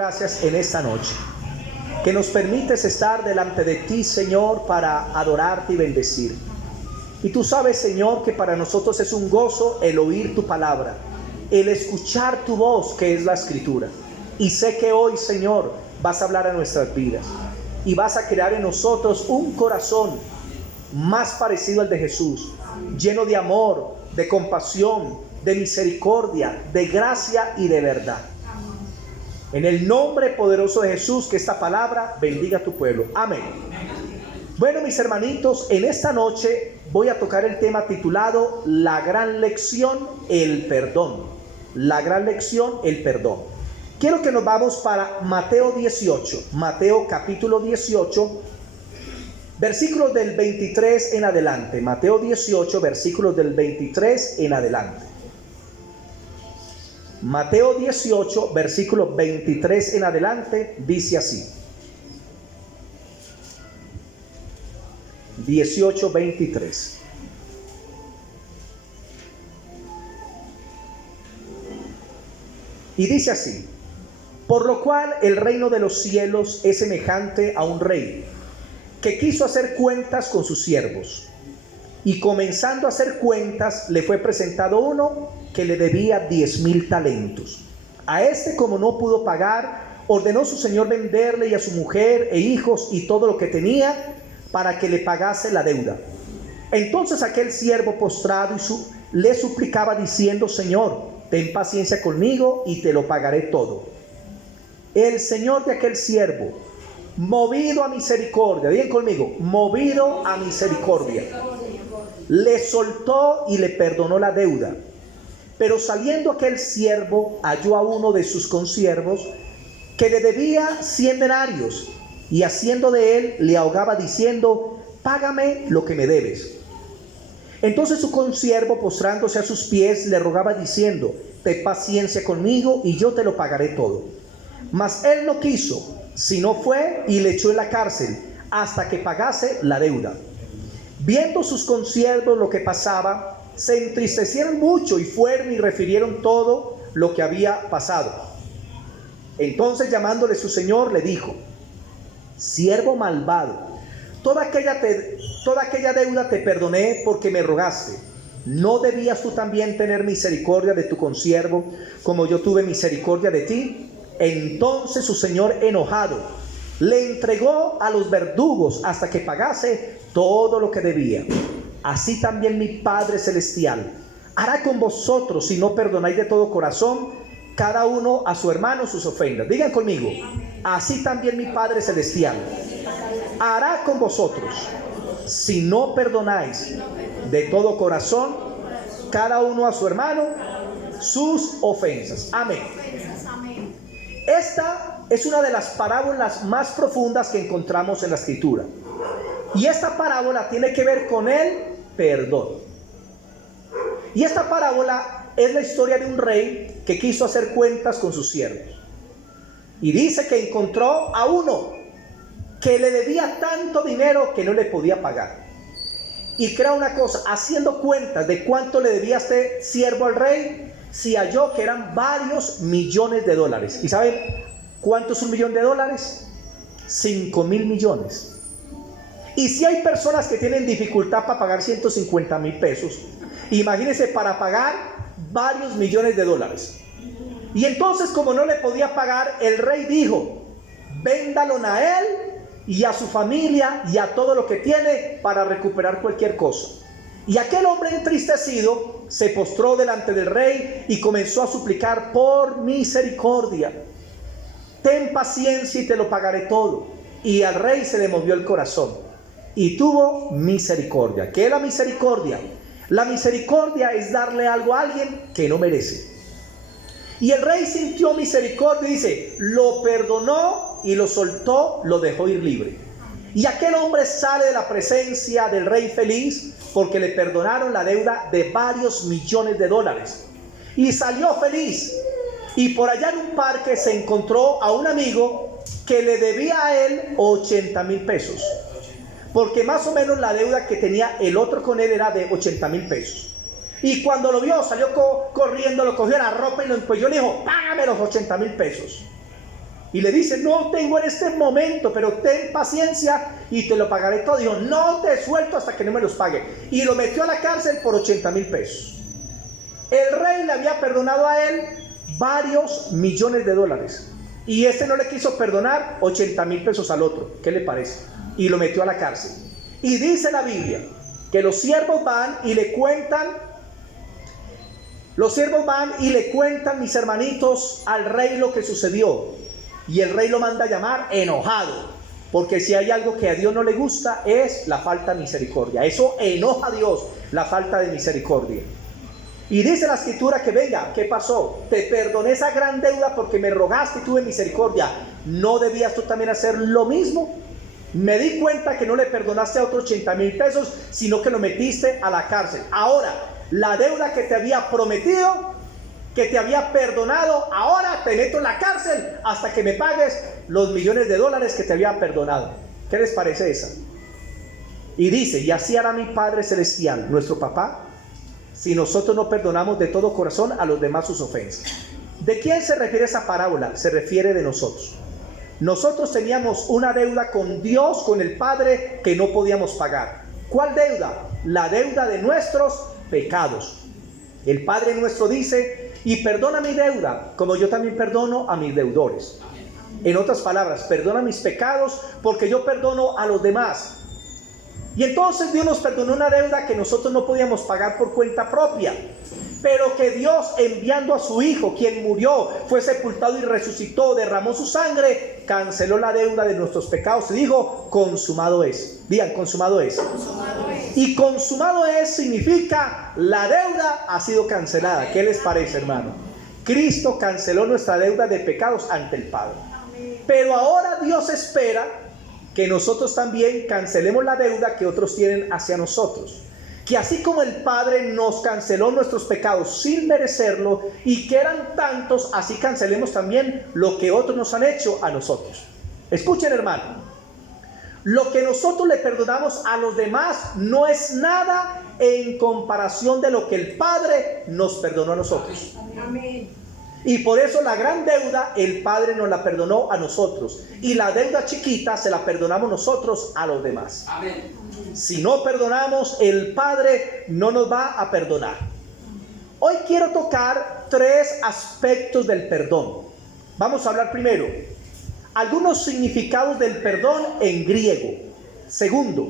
Gracias en esta noche, que nos permites estar delante de ti, Señor, para adorarte y bendecir. Y tú sabes, Señor, que para nosotros es un gozo el oír tu palabra, el escuchar tu voz, que es la Escritura. Y sé que hoy, Señor, vas a hablar a nuestras vidas y vas a crear en nosotros un corazón más parecido al de Jesús, lleno de amor, de compasión, de misericordia, de gracia y de verdad. En el nombre poderoso de Jesús, que esta palabra bendiga a tu pueblo. Amén. Bueno, mis hermanitos, en esta noche voy a tocar el tema titulado La gran lección, el perdón. La gran lección, el perdón. Quiero que nos vamos para Mateo 18, Mateo capítulo 18, versículos del 23 en adelante. Mateo 18, versículos del 23 en adelante. Mateo 18, versículo 23 en adelante, dice así. 18, 23. Y dice así: por lo cual el reino de los cielos es semejante a un rey que quiso hacer cuentas con sus siervos. Y comenzando a hacer cuentas, le fue presentado uno que le debía 10,000 talentos. A este, como no pudo pagar, ordenó su señor venderle y a su mujer e hijos y todo lo que tenía, para que le pagase la deuda. Entonces aquel siervo postrado le suplicaba diciendo: Señor, ten paciencia conmigo y te lo pagaré todo. El señor de aquel siervo, movido a misericordia, digan conmigo, movido a misericordia, le soltó y le perdonó la deuda. Pero saliendo aquel siervo, halló a uno de sus consiervos que le debía 100 denarios, y haciendo de él, le ahogaba diciendo: págame lo que me debes. Entonces su consiervo, postrándose a sus pies, le rogaba diciendo: ten paciencia conmigo y yo te lo pagaré todo. Mas él no quiso, sino fue y le echó en la cárcel hasta que pagase la deuda. Viendo sus consiervos lo que pasaba, se entristecieron mucho y fueron y refirieron todo lo que había pasado. Entonces, llamándole su señor, le dijo: siervo malvado, toda aquella deuda te perdoné porque me rogaste. ¿No debías tú también tener misericordia de tu consiervo, como yo tuve misericordia de ti? Entonces su señor, enojado, le entregó a los verdugos hasta que pagase todo lo que debía. Así también mi Padre Celestial hará con vosotros si no perdonáis de todo corazón cada uno a su hermano sus ofensas. Digan conmigo: así también mi Padre Celestial hará con vosotros si no perdonáis de todo corazón cada uno a su hermano sus ofensas. Amén. Esta es una de las parábolas más profundas que encontramos en la Escritura. Y esta parábola tiene que ver con el perdón. Y esta parábola es la historia de un rey que quiso hacer cuentas con sus siervos. Y dice que encontró a uno que le debía tanto dinero que no le podía pagar. Y crea una cosa, haciendo cuentas de cuánto le debía este siervo al rey, se halló que eran varios millones de dólares. ¿Y saben cuánto es $1,000,000? 5,000 millones. Y si hay personas que tienen dificultad para pagar 150,000 pesos, imagínense para pagar varios millones de dólares. Y entonces, como no le podía pagar, el rey dijo: véndalo a él y a su familia y a todo lo que tiene para recuperar cualquier cosa. Y aquel hombre entristecido se postró delante del rey y comenzó a suplicar por misericordia: ten paciencia y te lo pagaré todo. Y al rey se le movió el corazón y tuvo misericordia. ¿Qué es la misericordia? La misericordia es darle algo a alguien que no merece. Y el rey sintió misericordia y dice: lo perdonó y lo soltó, lo dejó ir libre. Y aquel hombre sale de la presencia del rey feliz porque le perdonaron la deuda de varios millones de dólares. Y salió feliz. Y por allá en un parque se encontró a un amigo que le debía a él 80,000 pesos. Porque más o menos la deuda que tenía el otro con él era de 80,000 pesos. Y cuando lo vio, salió corriendo, lo cogió la ropa y lo empuñó y le dijo: págame los 80,000 pesos. Y le dice, no tengo en este momento, pero ten paciencia y te lo pagaré todo. Dijo, no te suelto hasta que no me los pague. Y lo metió a la cárcel por 80,000 pesos. El rey le había perdonado a él varios millones de dólares. Y este no le quiso perdonar 80,000 pesos al otro. ¿Qué le parece? Y lo metió a la cárcel. Y dice la Biblia que los siervos van y le cuentan, mis hermanitos, al rey lo que sucedió. Y el rey lo manda a llamar enojado, porque si hay algo que a Dios no le gusta es la falta de misericordia. Eso enoja a Dios, la falta de misericordia. Y dice la escritura que venga, ¿qué pasó? Te perdoné esa gran deuda porque me rogaste y tuve misericordia. ¿No debías tú también hacer lo mismo? Me di cuenta que no le perdonaste a otros 80,000 pesos, sino que lo metiste a la cárcel. Ahora, la deuda que te había prometido, que te había perdonado, ahora te meto en la cárcel hasta que me pagues los millones de dólares que te había perdonado. ¿Qué les parece esa? Y dice, y así hará mi Padre Celestial, nuestro papá, si nosotros no perdonamos de todo corazón a los demás sus ofensas. ¿De quién se refiere esa parábola? Se refiere de nosotros. Nosotros teníamos una deuda con Dios, con el Padre, que no podíamos pagar. ¿Cuál deuda? La deuda de nuestros pecados. El Padre nuestro dice, y perdona mi deuda, como yo también perdono a mis deudores. En otras palabras, perdona mis pecados, porque yo perdono a los demás. Y entonces Dios nos perdonó una deuda que nosotros no podíamos pagar por cuenta propia, pero que Dios, enviando a su Hijo, quien murió, fue sepultado y resucitó, derramó su sangre, canceló la deuda de nuestros pecados y dijo, consumado es. Digan, consumado es. Consumado es. Y consumado es significa, la deuda ha sido cancelada. ¿Qué les parece, hermano? Cristo canceló nuestra deuda de pecados ante el Padre. Pero ahora Dios espera que nosotros también cancelemos la deuda que otros tienen hacia nosotros. Que así como el Padre nos canceló nuestros pecados sin merecerlo, y que eran tantos, así cancelemos también lo que otros nos han hecho a nosotros. Escuchen, hermano, lo que nosotros le perdonamos a los demás no es nada en comparación de lo que el Padre nos perdonó a nosotros. Amén. Y por eso la gran deuda el Padre nos la perdonó a nosotros, y la deuda chiquita se la perdonamos nosotros a los demás. Amén. Si no perdonamos, el Padre no nos va a perdonar. Hoy quiero tocar 3 aspectos del perdón. Vamos a hablar primero algunos significados del perdón en griego. Segundo,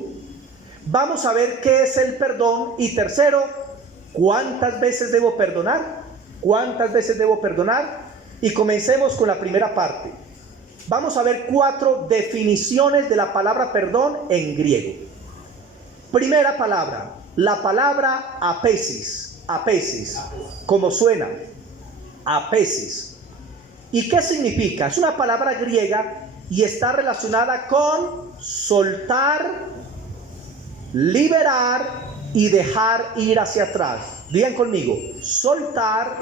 vamos a ver qué es el perdón. Y tercero, ¿cuántas veces debo perdonar? ¿Cuántas veces debo perdonar? Y comencemos con la primera parte. Vamos a ver 4 definiciones de la palabra perdón en griego. Primera palabra, la palabra apesis. Apesis, como suena, apesis. ¿Y qué significa? Es una palabra griega y está relacionada con soltar, liberar y dejar ir hacia atrás. Digan conmigo, soltar,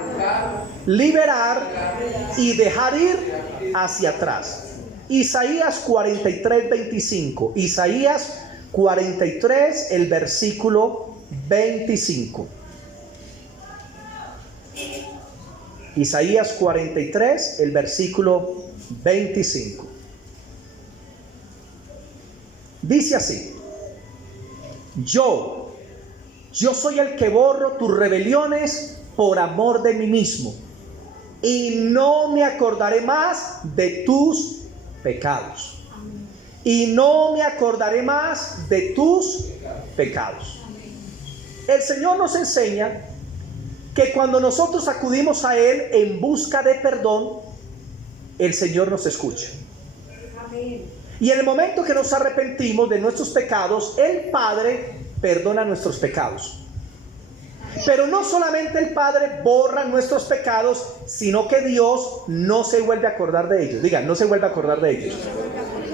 liberar y dejar ir hacia atrás. Isaías 43, 25. Isaías 43, el versículo 25. Isaías 43, el versículo 25. Dice así: Yo soy el que borro tus rebeliones por amor de mí mismo, y no me acordaré más de tus pecados. Y no me acordaré más de tus pecados. El Señor nos enseña que cuando nosotros acudimos a Él en busca de perdón, el Señor nos escucha. Y en el momento que nos arrepentimos de nuestros pecados, el Padre perdona nuestros pecados. Pero no solamente el Padre borra nuestros pecados, sino que Dios no se vuelve a acordar de ellos. Digan, no se vuelve a acordar de ellos.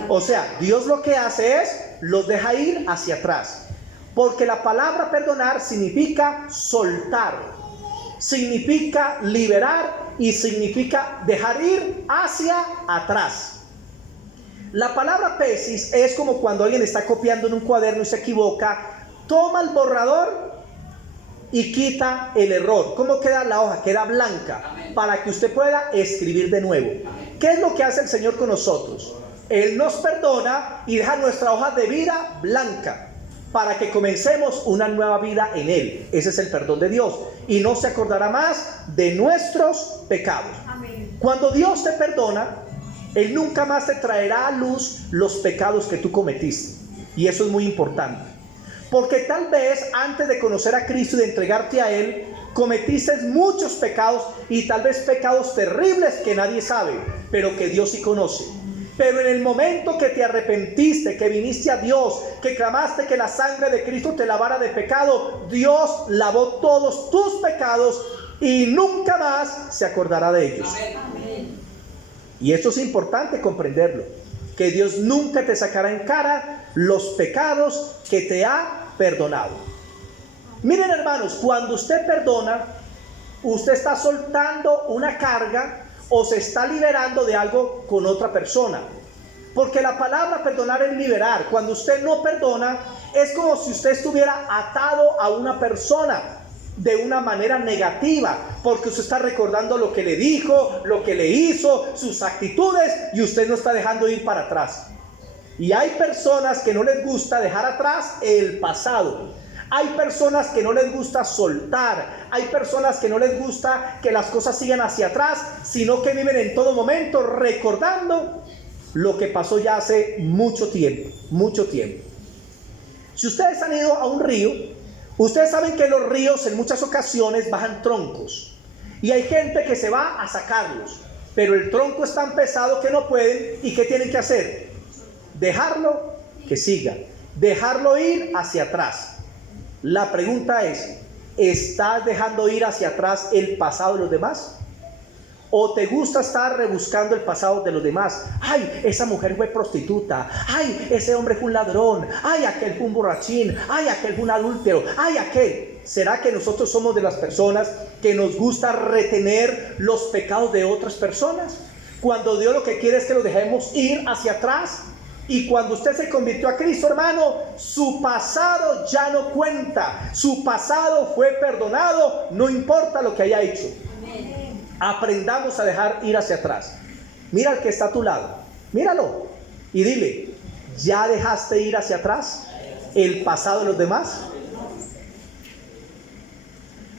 O sea, Dios lo que hace es, los deja ir hacia atrás. Porque la palabra perdonar significa soltar, significa liberar y significa dejar ir hacia atrás. La palabra pesis es como cuando alguien está copiando en un cuaderno y se equivoca, toma el borrador y quita el error. ¿Cómo queda la hoja? Queda blanca. Amén. Para que usted pueda escribir de nuevo. Amén. ¿Qué es lo que hace el Señor con nosotros? Él nos perdona y deja nuestra hoja de vida blanca para que comencemos una nueva vida en Él. Ese es el perdón de Dios. Y no se acordará más de nuestros pecados. Amén. Cuando Dios te perdona, Él nunca más te traerá a luz los pecados que tú cometiste. Y eso es muy importante. Porque tal vez antes de conocer a Cristo y de entregarte a Él, cometiste muchos pecados y tal vez pecados terribles que nadie sabe, pero que Dios sí conoce. Pero en el momento que te arrepentiste, que viniste a Dios, que clamaste que la sangre de Cristo te lavara de pecado, Dios lavó todos tus pecados y nunca más se acordará de ellos. Amén. Y esto es importante comprenderlo, que Dios nunca te sacará en cara los pecados que te ha perdonado. Miren, hermanos, cuando usted perdona, usted está soltando una carga o se está liberando de algo con otra persona. Porque la palabra perdonar es liberar. Cuando usted no perdona, es como si usted estuviera atado a una persona de una manera negativa, porque usted está recordando lo que le dijo, lo que le hizo, sus actitudes, y usted no está dejando ir para atrás. Y hay personas que no les gusta dejar atrás el pasado. Hay personas que no les gusta soltar. Hay personas que no les gusta que las cosas sigan hacia atrás, sino que viven en todo momento recordando lo que pasó ya hace mucho tiempo, mucho tiempo. Si ustedes han ido a un río, ustedes saben que los ríos en muchas ocasiones bajan troncos. Y hay gente que se va a sacarlos, pero el tronco es tan pesado que no pueden. ¿Y qué tienen que hacer? Dejarlo que siga, dejarlo ir hacia atrás. La pregunta es, ¿estás dejando ir hacia atrás el pasado de los demás? ¿O te gusta estar rebuscando el pasado de los demás? ¡Ay, esa mujer fue prostituta! ¡Ay, ese hombre fue un ladrón! ¡Ay, aquel fue un borrachín! ¡Ay, aquel fue un adúltero! ¡Ay, aquel! ¿Será que nosotros somos de las personas que nos gusta retener los pecados de otras personas? Cuando Dios lo que quiere es que los dejemos ir hacia atrás. Y cuando usted se convirtió a Cristo, hermano, su pasado ya no cuenta. Su pasado fue perdonado, no importa lo que haya hecho. Amén. Aprendamos a dejar ir hacia atrás. Mira al que está a tu lado, míralo y dile, ¿ya dejaste ir hacia atrás el pasado de los demás?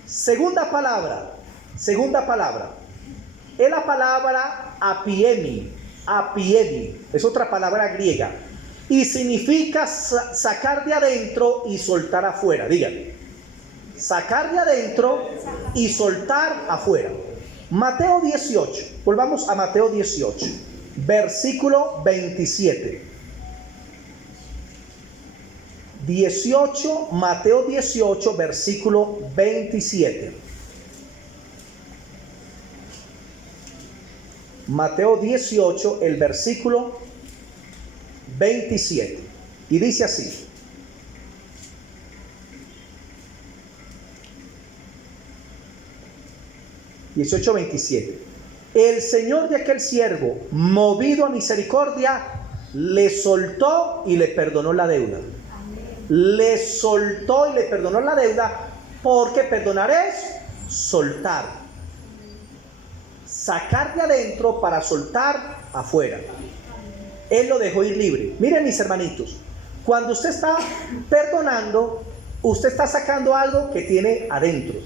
Segunda palabra es la palabra apiemi. Apiemi es otra palabra griega y significa sacar de adentro y soltar afuera. Díganme, sacar de adentro y soltar afuera. Mateo 18, volvamos a Mateo 18, versículo 27. 18, Mateo 18, versículo 27. Mateo 18, el versículo 27. Y dice así: (18:27) el Señor de aquel siervo, movido a misericordia, le soltó y le perdonó la deuda. Le soltó y le perdonó la deuda, porque perdonar es soltar. Sacar de adentro para soltar afuera. Él lo dejó ir libre. Miren, mis hermanitos, cuando usted está perdonando, usted está sacando algo que tiene adentro,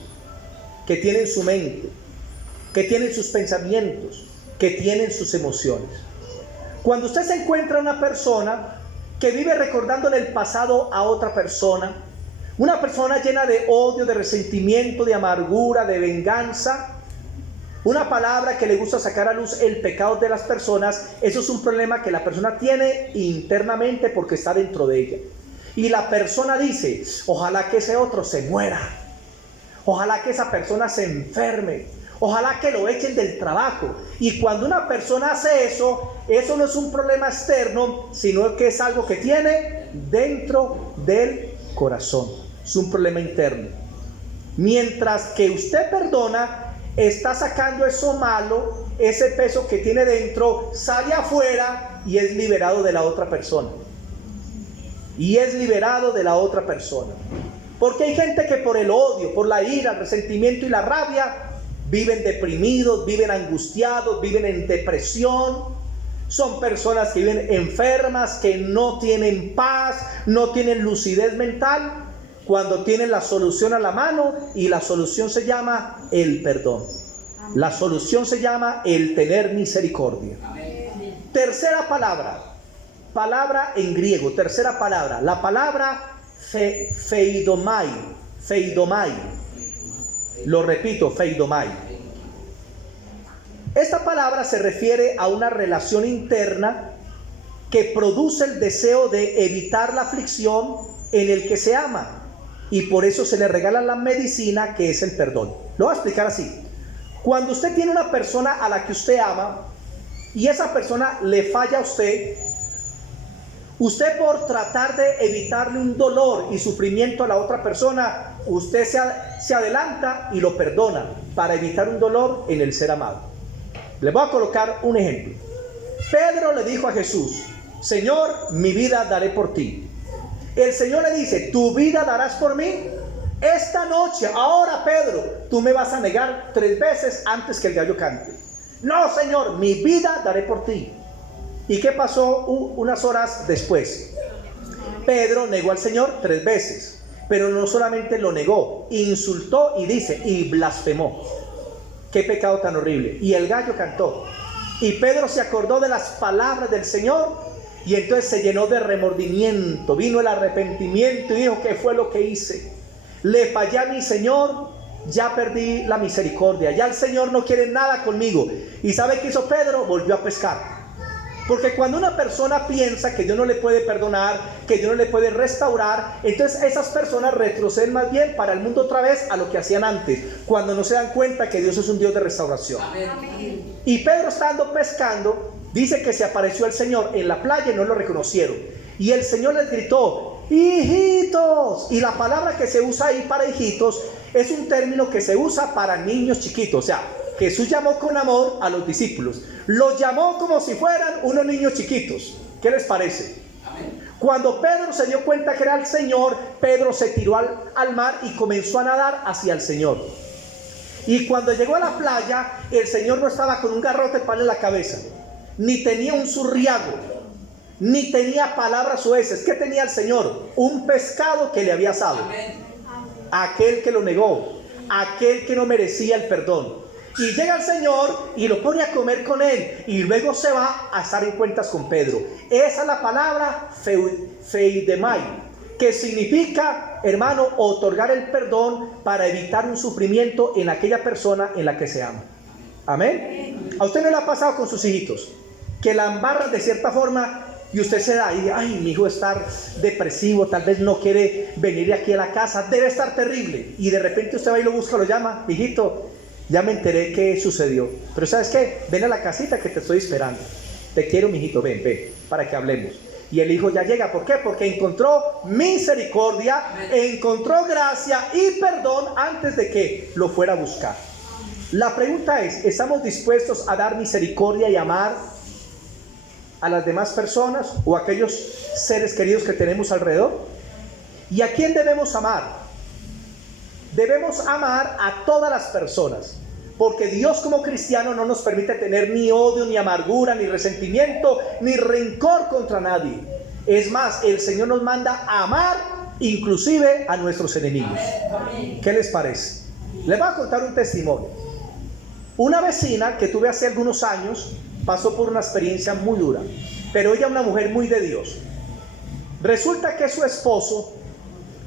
que tiene en su mente, que tiene en sus pensamientos, que tiene en sus emociones. Cuando usted se encuentra una persona que vive recordándole el pasado a otra persona, una persona llena de odio, de resentimiento, de amargura, de venganza, una palabra que le gusta sacar a luz el pecado de las personas, eso es un problema que la persona tiene internamente porque está dentro de ella. Y la persona dice, ojalá que ese otro se muera, ojalá que esa persona se enferme, ojalá que lo echen del trabajo. Y cuando una persona hace eso, eso no es un problema externo, sino que es algo que tiene dentro del corazón. Es un problema interno. Mientras que usted perdona, está sacando eso malo, ese peso que tiene dentro, sale afuera y es liberado de la otra persona. Y es liberado de la otra persona. Porque hay gente que por el odio, por la ira, el resentimiento y la rabia, viven deprimidos, viven angustiados, viven en depresión. Son personas que viven enfermas, que no tienen paz, no tienen lucidez mental, cuando tienen la solución a la mano, y la solución se llama el perdón. La solución se llama el tener misericordia. Tercera palabra, palabra en griego, tercera palabra, la palabra feidomai, feidomai. Lo repito, feidomai. Esta palabra se refiere a una relación interna que produce el deseo de evitar la aflicción en el que se ama, y por eso se le regala la medicina, que es el perdón. Lo voy a explicar así. Cuando usted tiene una persona a la que usted ama y esa persona le falla a usted, usted, por tratar de evitarle un dolor y sufrimiento a la otra persona, usted se adelanta y lo perdona para evitar un dolor en el ser amado. Les voy a colocar un ejemplo. Pedro le dijo a Jesús: Señor, mi vida daré por ti. El Señor le dice: ¿tu vida darás por mí? Esta noche, ahora, Pedro, tú me vas a negar 3 veces antes que el gallo cante. No, Señor, mi vida daré por ti. ¿Y qué pasó unas horas después? Pedro negó al Señor 3 veces, pero no solamente lo negó, insultó y dice, y blasfemó. Qué pecado tan horrible. Y el gallo cantó. Y Pedro se acordó de las palabras del Señor, y entonces se llenó de remordimiento. Vino el arrepentimiento y dijo: ¿qué fue lo que hice? Le fallé a mi Señor, ya perdí la misericordia, ya el Señor no quiere nada conmigo. ¿Y sabe qué hizo Pedro? Volvió a pescar. Porque cuando una persona piensa que Dios no le puede perdonar, que Dios no le puede restaurar, entonces esas personas retroceden más bien para el mundo otra vez a lo que hacían antes, cuando no se dan cuenta que Dios es un Dios de restauración. Amén. Y Pedro, estando pescando, dice que se apareció el Señor en la playa y no lo reconocieron. Y el Señor les gritó: hijitos. Y la palabra que se usa ahí para hijitos es un término que se usa para niños chiquitos. O sea, Jesús llamó con amor a los discípulos. Los llamó como si fueran unos niños chiquitos. ¿Qué les parece? Amén. Cuando Pedro se dio cuenta que era el Señor, Pedro se tiró al mar y comenzó a nadar hacia el Señor. Y cuando llegó a la playa, el Señor no estaba con un garrote de pan en la cabeza, ni tenía un zurriago, ni tenía palabras soeces. ¿Qué tenía el Señor? Un pescado que le había asado. Amén. Aquel que lo negó, aquel que no merecía el perdón. Y llega el Señor y lo pone a comer con él, y luego se va a estar en cuentas con Pedro. Esa es la palabra feidemai, que significa, hermano, otorgar el perdón para evitar un sufrimiento en aquella persona en la que se ama. Amén. ¿A usted no le ha pasado con sus hijitos que la embarran de cierta forma y usted se da y dice: ay, mi hijo está depresivo, tal vez no quiere venir aquí a la casa, debe estar terrible? Y de repente usted va y lo busca, lo llama: hijito, ya me enteré qué sucedió, pero ¿sabes qué? Ven a la casita que te estoy esperando. Te quiero, mijito, ven, para que hablemos. Y el hijo ya llega. ¿Por qué? Porque encontró misericordia, encontró gracia y perdón antes de que lo fuera a buscar. La pregunta es: ¿estamos dispuestos a dar misericordia y amar a las demás personas o a aquellos seres queridos que tenemos alrededor? ¿Y a quién debemos amar? Debemos amar a todas las personas, porque Dios, como cristiano, no nos permite tener ni odio, ni amargura, ni resentimiento, ni rencor contra nadie. Es más, el Señor nos manda a amar inclusive a nuestros enemigos. ¿Qué les parece? Les voy a contar un testimonio. Una vecina que tuve hace algunos años pasó por una experiencia muy dura, pero ella es una mujer muy de Dios. Resulta que su esposo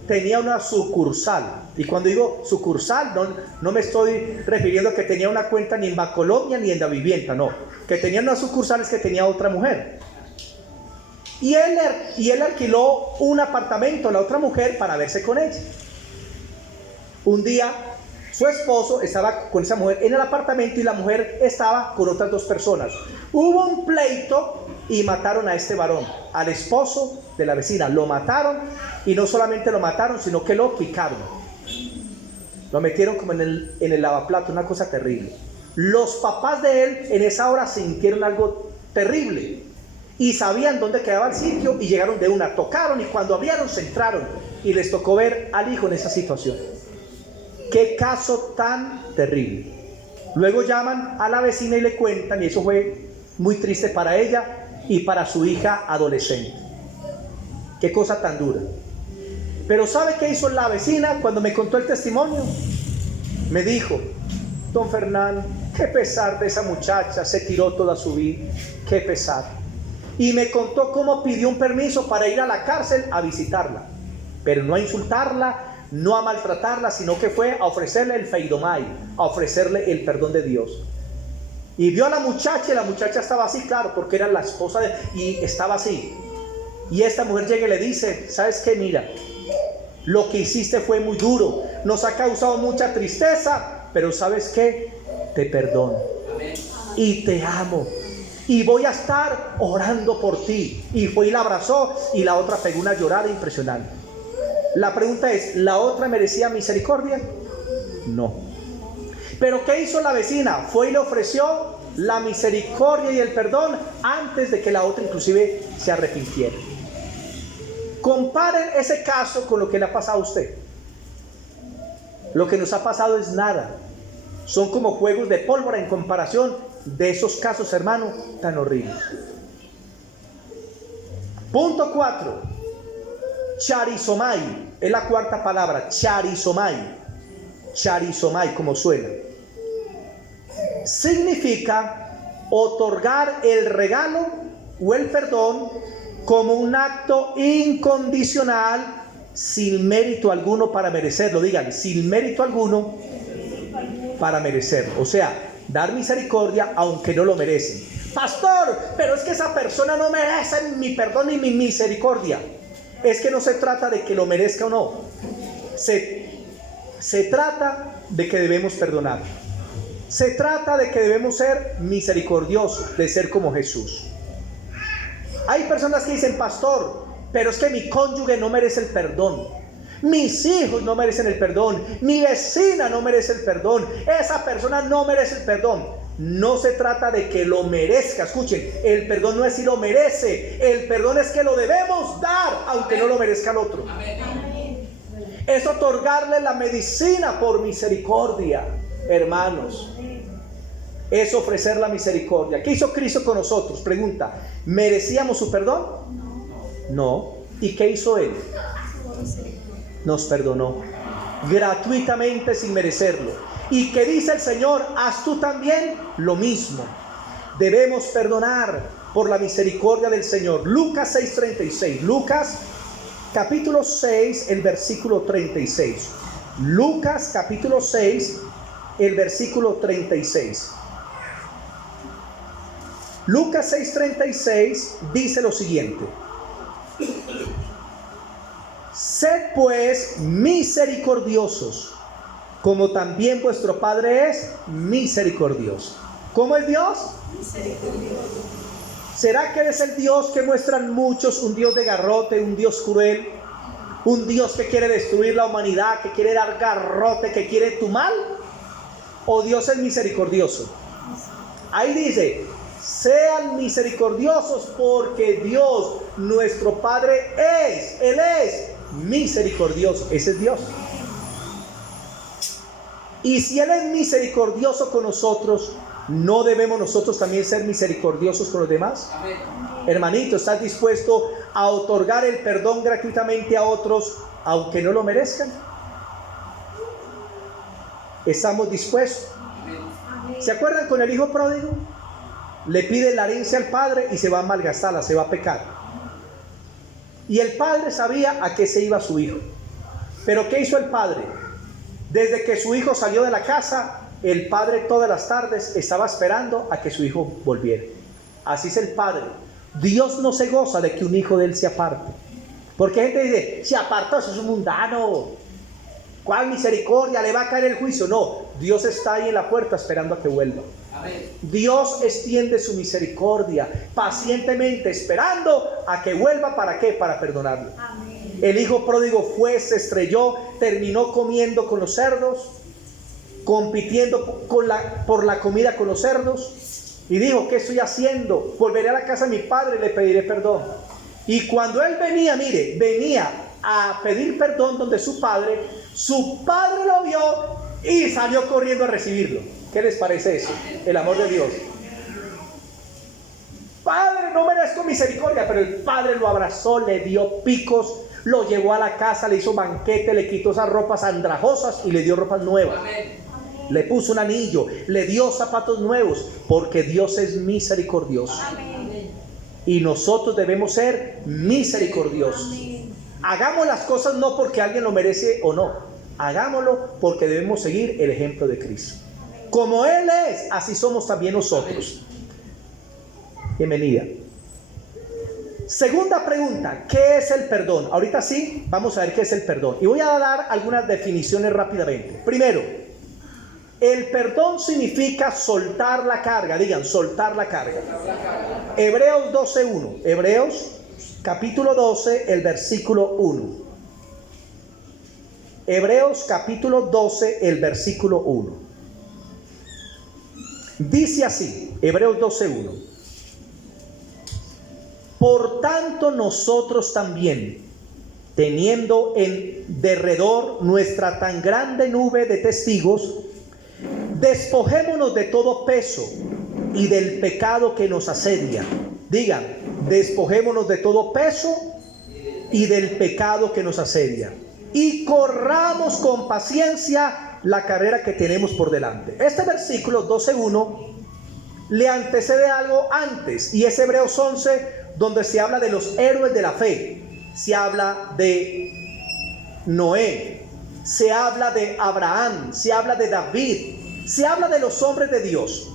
tenía una sucursal, y cuando digo sucursal no me estoy refiriendo a que tenía una cuenta ni en Bancolombia ni en la vivienda, no, que tenía unas sucursales que tenía otra mujer, y él alquiló un apartamento a la otra mujer para verse con ella. Un día su esposo estaba con esa mujer en el apartamento y la mujer estaba con otras 2 personas. Hubo un pleito y mataron a este varón, al esposo de la vecina. Lo mataron, y no solamente lo mataron, sino que lo picaron. Lo metieron como en el lavaplato, una cosa terrible. Los papás de él en esa hora sintieron algo terrible y sabían dónde quedaba el sitio y llegaron de una, tocaron y cuando abrieron se entraron y les tocó ver al hijo en esa situación. Qué caso tan terrible. Luego llaman a la vecina y le cuentan, y eso fue muy triste para ella y para su hija adolescente. Qué cosa tan dura. Pero ¿sabe qué hizo la vecina cuando me contó el testimonio? Me dijo: don Fernando, qué pesar de esa muchacha, se tiró toda su vida, qué pesar. Y me contó cómo pidió un permiso para ir a la cárcel a visitarla, pero no a insultarla, no a maltratarla, sino que fue a ofrecerle el feidomai, a ofrecerle el perdón de Dios. Y vio a la muchacha y la muchacha estaba así, claro, porque era la esposa y estaba así. Y esta mujer llega y le dice: ¿sabes qué? Mira, lo que hiciste fue muy duro, nos ha causado mucha tristeza, pero ¿sabes qué? Te perdono y te amo y voy a estar orando por ti. Y fue y la abrazó y la otra pegó una llorada impresionante. La pregunta es: ¿la otra merecía misericordia? No. ¿Pero qué hizo la vecina? Fue y le ofreció la misericordia y el perdón antes de que la otra inclusive se arrepintiera. Comparen ese caso con lo que le ha pasado a usted. Lo que nos ha pasado es nada. Son como juegos de pólvora en comparación de esos casos, hermano, tan horribles. Punto 4. Charizomai. Es la cuarta palabra. Charizomai. Charizomai, como suena. Significa otorgar el regalo o el perdón como un acto incondicional, sin mérito alguno para merecerlo. Digan, sin mérito alguno para merecerlo. O sea, dar misericordia aunque no lo merecen. Pastor, pero es que esa persona no merece mi perdón ni mi misericordia. Es que no se trata de que lo merezca o no. Se trata de que debemos perdonar. Se trata de que debemos ser misericordiosos, de ser como Jesús. Hay personas que dicen: pastor, pero es que mi cónyuge no merece el perdón, mis hijos no merecen el perdón, mi vecina no merece el perdón, esa persona no merece el perdón. No se trata de que lo merezca. Escuchen, el perdón no es si lo merece, el perdón es que lo debemos dar aunque no lo merezca el otro. Es otorgarle la medicina por misericordia, hermanos. Es ofrecer la misericordia. ¿Qué hizo Cristo con nosotros? Pregunta: ¿merecíamos su perdón? No. ¿Y qué hizo Él? Nos perdonó gratuitamente, sin merecerlo. ¿Y qué dice el Señor? Haz tú también lo mismo. Debemos perdonar por la misericordia del Señor. Lucas 6:36. Lucas capítulo 6, el versículo 36. Lucas capítulo 6, el versículo 36. Lucas 6:36 dice lo siguiente: sed pues misericordiosos, como también vuestro Padre es misericordioso. ¿Cómo es Dios? Misericordioso. ¿Será que eres el Dios que muestran muchos, un Dios de garrote, un Dios cruel, un Dios que quiere destruir la humanidad, que quiere dar garrote, que quiere tu mal? ¿O Dios es misericordioso? Ahí dice: sean misericordiosos porque Dios, nuestro Padre, Él es misericordioso. Ese es Dios. Y si Él es misericordioso con nosotros, ¿no debemos nosotros también ser misericordiosos con los demás? Amén. Hermanito, ¿estás dispuesto a otorgar el perdón gratuitamente a otros aunque no lo merezcan? ¿Estamos dispuestos? Amén. ¿Se acuerdan con el hijo pródigo? Le pide la herencia al padre y se va a malgastarla, se va a pecar. Y el padre sabía a qué se iba su hijo. Pero ¿qué hizo el padre? Desde que su hijo salió de la casa, el padre todas las tardes estaba esperando a que su hijo volviera. Así es el padre. Dios no se goza de que un hijo de él se aparte. Porque gente dice: se apartó, eso es un mundano. ¿Cuál misericordia? ¿Le va a caer el juicio? No, Dios está ahí en la puerta esperando a que vuelva. Amén. Dios extiende su misericordia pacientemente, esperando a que vuelva. ¿Para qué? Para perdonarlo. Amén. El hijo pródigo fue, se estrelló, terminó comiendo con los cerdos, compitiendo por la comida con los cerdos. Y dijo, ¿qué estoy haciendo? Volveré a la casa de mi padre y le pediré perdón. Y cuando él venía, mire, venía a pedir perdón donde su padre lo vio y salió corriendo a recibirlo. ¿Qué les parece eso? El amor de Dios. Padre, no merezco misericordia, pero el padre lo abrazó, le dio picos, lo llevó a la casa, le hizo banquete, le quitó esas ropas andrajosas y le dio ropas nuevas. Le puso un anillo, le dio zapatos nuevos, porque Dios es misericordioso. Y nosotros debemos ser misericordiosos. Hagamos las cosas no porque alguien lo merece o no. Hagámoslo porque debemos seguir el ejemplo de Cristo. Como Él es, así somos también nosotros. Bienvenida. Segunda pregunta, ¿qué es el perdón? Ahorita sí, vamos a ver qué es el perdón. Y voy a dar algunas definiciones rápidamente. Primero, el perdón significa soltar la carga. Digan, soltar la carga. Hebreos 12:1. Hebreos capítulo 12, el versículo 1. Hebreos capítulo 12, el versículo 1. Dice así, Hebreos 12:1. Por tanto nosotros también, teniendo en derredor nuestra tan grande nube de testigos, despojémonos de todo peso y del pecado que nos asedia. Digan, despojémonos de todo peso y del pecado que nos asedia. Y corramos con paciencia la carrera que tenemos por delante. Este versículo 12:1 le antecede algo antes, y es Hebreos 11, donde se habla de los héroes de la fe. Se habla de Noé, se habla de Abraham, se habla de David, se habla de los hombres de Dios.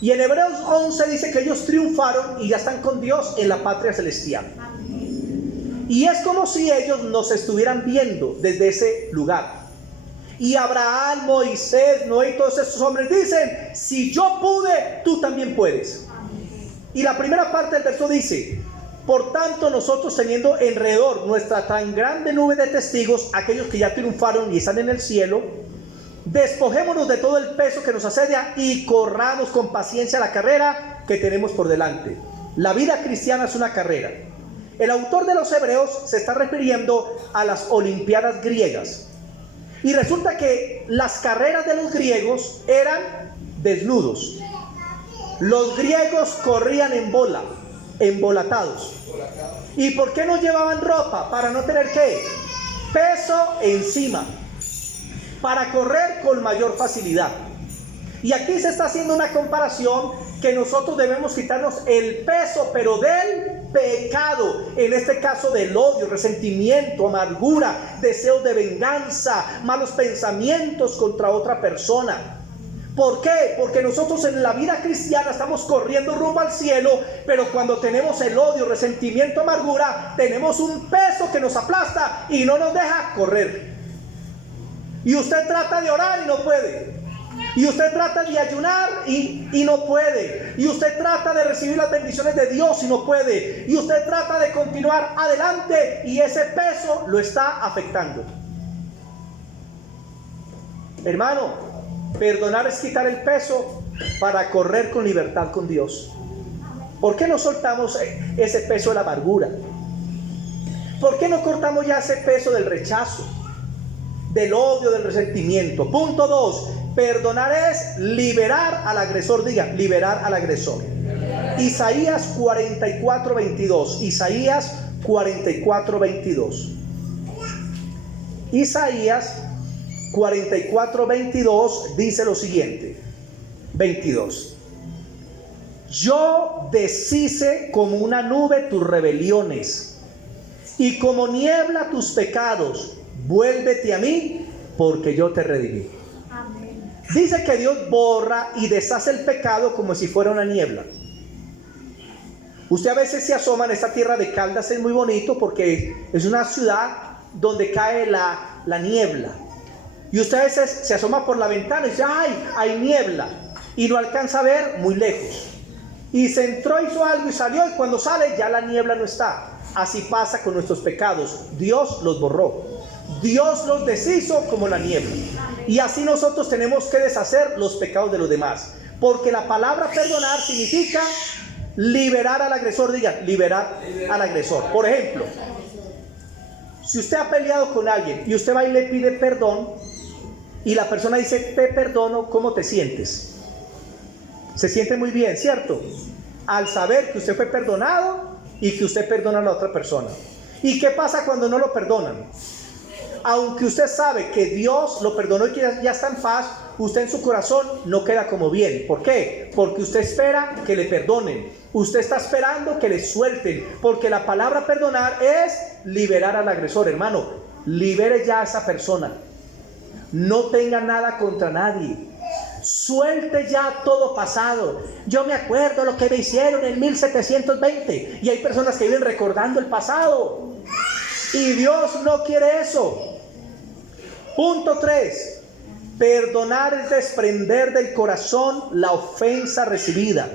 Y en Hebreos 11 dice que ellos triunfaron y ya están con Dios en la patria celestial. Y es como si ellos nos estuvieran viendo desde ese lugar. Y Abraham, Moisés, Noé y todos esos hombres dicen, si yo pude, tú también puedes. Y la primera parte del verso dice, por tanto nosotros teniendo alrededor nuestra tan grande nube de testigos, aquellos que ya triunfaron y están en el cielo, despojémonos de todo el peso que nos asedia y corramos con paciencia la carrera que tenemos por delante. La vida cristiana es una carrera. El autor de los Hebreos se está refiriendo a las olimpiadas griegas. Y resulta que las carreras de los griegos eran desnudos. Los griegos corrían en bola, embolatados. ¿Y por qué no llevaban ropa? Para no tener ¿qué? Peso encima, para correr con mayor facilidad. Y aquí se está haciendo una comparación que nosotros debemos quitarnos el peso, pero del pecado, en este caso del odio, resentimiento, amargura, deseos de venganza, malos pensamientos contra otra persona. ¿Por qué? Porque nosotros en la vida cristiana estamos corriendo rumbo al cielo, pero cuando tenemos el odio, resentimiento, amargura, tenemos un peso que nos aplasta y no nos deja correr. Y usted trata de orar y no puede. Y usted trata de ayunar y no puede. Y usted trata de recibir las bendiciones de Dios y no puede. Y usted trata de continuar adelante y ese peso lo está afectando. Hermano, perdonar es quitar el peso para correr con libertad con Dios. ¿Por qué no soltamos ese peso de la amargura? ¿Por qué no cortamos ya ese peso del rechazo, del odio, del resentimiento? Punto 2. Perdonar es liberar al agresor. Diga, liberar al agresor. Isaías 44:22. Isaías 44:22. Isaías 44:22 dice lo siguiente. 22. Yo deshice como una nube tus rebeliones y como niebla tus pecados. Vuélvete a mí, porque yo te redimí. Amén. Dice que Dios borra y deshace el pecado como si fuera una niebla. Usted a veces se asoma en esta tierra de Caldas, es muy bonito porque es una ciudad donde cae la niebla. Y usted a veces se asoma por la ventana y dice, ¡ay, hay niebla! Y no alcanza a ver muy lejos. Y se entró, hizo algo y salió, y cuando sale ya la niebla no está. Así pasa con nuestros pecados. Dios los borró. Dios los deshizo como la niebla. Y así nosotros tenemos que deshacer los pecados de los demás. Porque la palabra perdonar significa liberar al agresor. Digan, liberar al agresor. Por ejemplo, si usted ha peleado con alguien y usted va y le pide perdón y la persona dice, te perdono, ¿cómo te sientes? Se siente muy bien, ¿cierto? Al saber que usted fue perdonado y que usted perdona a la otra persona. ¿Y qué pasa cuando no lo perdonan? Aunque usted sabe que Dios lo perdonó y que ya está en paz, usted en su corazón no queda como bien. ¿Por qué? Porque usted espera que le perdonen. Usted está esperando que le suelten. Porque la palabra perdonar es liberar al agresor. Hermano, libere ya a esa persona. No tenga nada contra nadie. Suelte ya todo pasado. Yo me acuerdo lo que me hicieron en 1720. Y hay personas que viven recordando el pasado. Y Dios no quiere eso. Punto 3. Perdonar es desprender del corazón la ofensa recibida.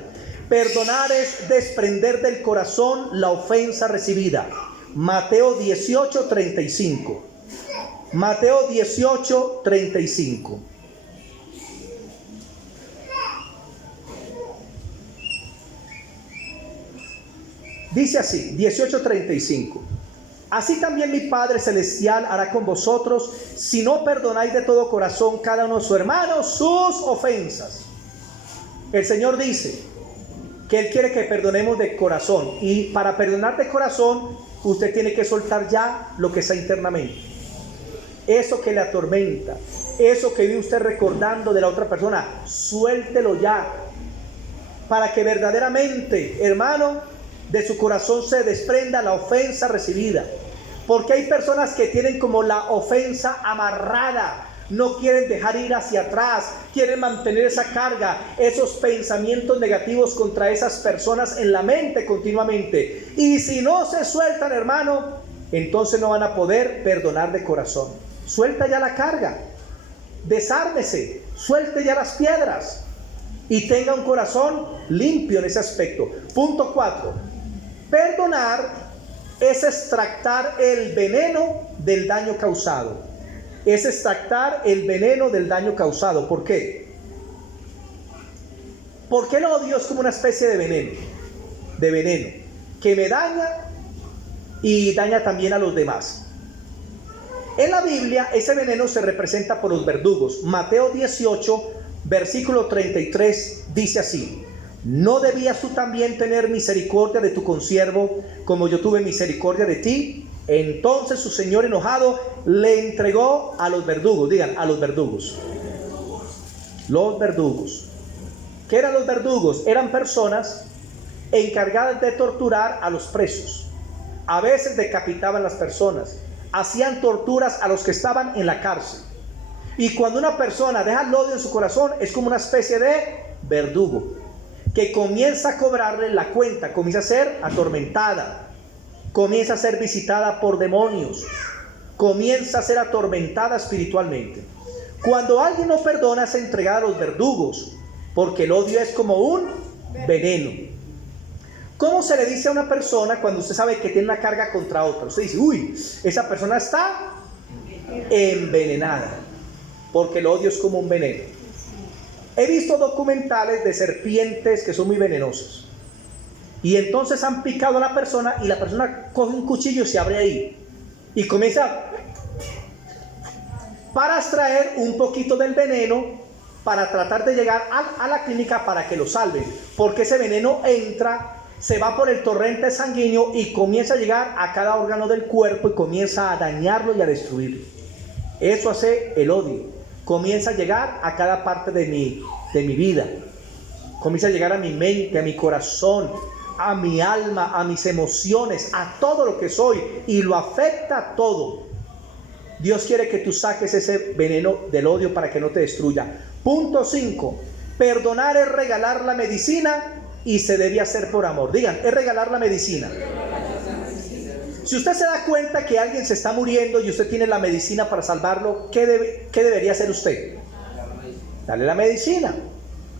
Perdonar es desprender del corazón la ofensa recibida. Mateo 18:35. Mateo 18:35. Dice así, 18:35. Así también mi Padre Celestial hará con vosotros si no perdonáis de todo corazón cada uno de sus hermanos sus ofensas. El Señor dice que Él quiere que perdonemos de corazón. Y para perdonar de corazón, usted tiene que soltar ya lo que está internamente. Eso que le atormenta, eso que vive usted recordando de la otra persona, suéltelo ya. Para que verdaderamente, hermano, de su corazón se desprenda la ofensa recibida. Porque hay personas que tienen como la ofensa amarrada, no quieren dejar ir hacia atrás, quieren mantener esa carga, esos pensamientos negativos contra esas personas en la mente continuamente. Y si no se sueltan, hermano, entonces no van a poder perdonar de corazón. Suelta ya la carga, desármese, suelte ya las piedras y tenga un corazón limpio en ese aspecto. Punto 4. Perdonar es extractar el veneno del daño causado. Es extractar el veneno del daño causado. ¿Por qué? Porque el odio es como una especie de veneno que me daña y daña también a los demás. En la Biblia ese veneno se representa por los verdugos. Mateo 18, versículo 33 dice así: ¿no debías tú también tener misericordia de tu consiervo como yo tuve misericordia de ti? Entonces su señor enojado le entregó a los verdugos. Digan, a los verdugos. Los verdugos. ¿Qué eran los verdugos? Eran personas encargadas de torturar a los presos. A veces decapitaban las personas, hacían torturas a los que estaban en la cárcel. Y cuando una persona deja el odio en su corazón, es como una especie de verdugo que comienza a cobrarle la cuenta, comienza a ser atormentada, comienza a ser visitada por demonios, comienza a ser atormentada espiritualmente. Cuando alguien no perdona, es entregada a los verdugos, porque el odio es como un veneno. ¿Cómo se le dice a una persona cuando usted sabe que tiene una carga contra otra? Usted dice, uy, esa persona está envenenada, porque el odio es como un veneno. He visto documentales de serpientes que son muy venenosas. Y entonces han picado a la persona y la persona coge un cuchillo y se abre ahí. Y comienza para extraer un poquito del veneno para tratar de llegar a la clínica para que lo salven. Porque ese veneno entra, se va por el torrente sanguíneo y comienza a llegar a cada órgano del cuerpo y comienza a dañarlo y a destruirlo. Eso hace el odio. Comienza a llegar a cada parte de mi vida. Comienza a llegar a mi mente, a mi corazón, a mi alma, a mis emociones, a todo lo que soy, y lo afecta todo. Dios quiere que tú saques ese veneno del odio para que no te destruya. Punto 5. Perdonar es regalar la medicina y se debe hacer por amor. Digan, es regalar la medicina. Si usted se da cuenta que alguien se está muriendo y usted tiene la medicina para salvarlo, ¿qué debería hacer usted? Darle la medicina.